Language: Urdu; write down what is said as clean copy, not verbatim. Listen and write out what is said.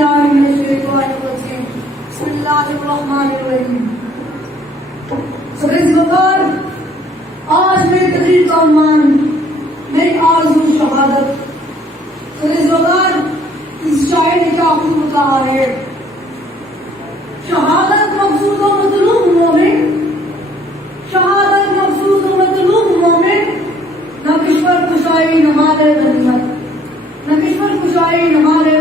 باللہ من الشیطان الرجیم بسم اللہ الرحمن الرحیم. سبز وقار آج میری تقریر کا عنوان میری آرزو شہادت. سبز وقار اس شاعر نے کیا خوب کہا ہے: شہادت مقصود و مطلوب مومن، شہادت مقصود و مطلوب مومن، نہ کشور کشائی نہ مال غنیمت، نہ کشور کشائی نہ مال